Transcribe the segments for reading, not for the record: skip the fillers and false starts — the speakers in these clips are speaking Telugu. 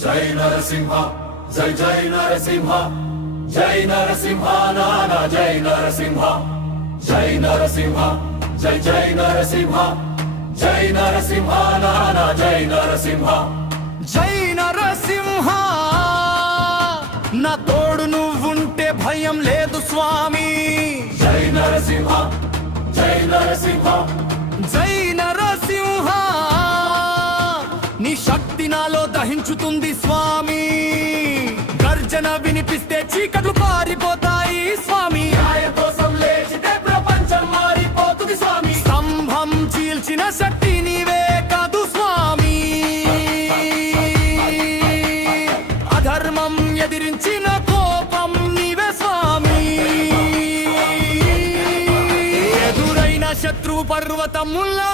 జై నరసింహ జై జై నరసింహ జై నరసింహ నానా జై నరసింహ జై నరసింహ జై జై నరసింహ జై నరసింహ నానా జై నరసింహ జై నరసింహ నా తోడు నువ్వుంటే భయం లేదు స్వామి. జై నరసింహ జై నరసింహ జై నరసింహ నీ శక్తి నాలో దహించుతుంది స్వామి. గర్జన వినిపిస్తే చీకట్లు పారిపోతాయి స్వామి. న్యాయ కోసం లేచితే ప్రపంచం మారిపోతుంది స్వామి. స్తంభం చీల్చిన శక్తి నీవే కాదు స్వామి. అధర్మం ఎదిరించిన కోపం నీవే స్వామి. ఎదురైన శత్రు పర్వతముల్లా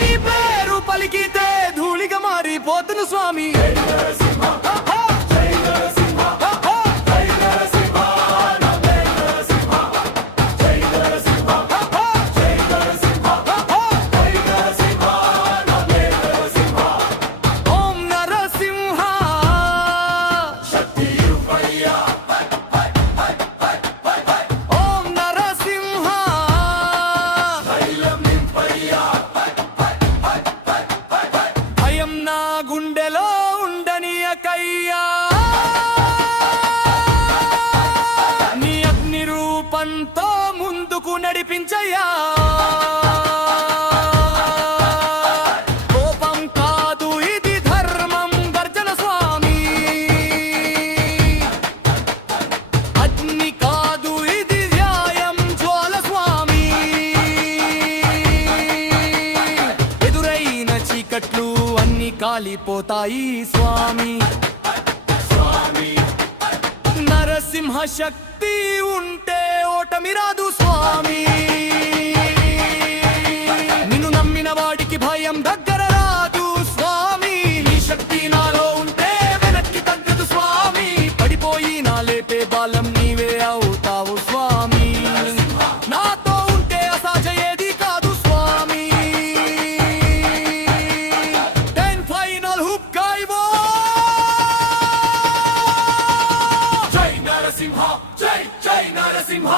నీ పేరు పలికితే ధూళిగా మారిపోతును స్వామి. గుండెలో ఉండనియకయ్యా నీ అగ్ని రూపంతో ముందుకు నడిపించయ్యా. కోపం కాదు ఇది ధర్మం గర్జన స్వామి. అగ్ని కాదు ఇది న్యాయం జ్వాల స్వామి. ఎదురైన చీకట్లు అన్ని కాలిపోతాయి స్వామి. నరసింహ శక్తి ఉంటే ఓటమి రాదు స్వామి. నిన్ను నమ్మిన వాడికి భయం దగ్గర రాదు స్వామి. నీ శక్తి నాలో ఉంటే వెనక్కి తగ్గదు స్వామి. పడిపోయి నా లేపే బాలం నీవే అవుతావు స్వామి. నాతో ఉంటే అసాధ్య ఏది కాదు స్వామి. Final hook గాయబో. జై నరసింహ జై జై నరసింహ.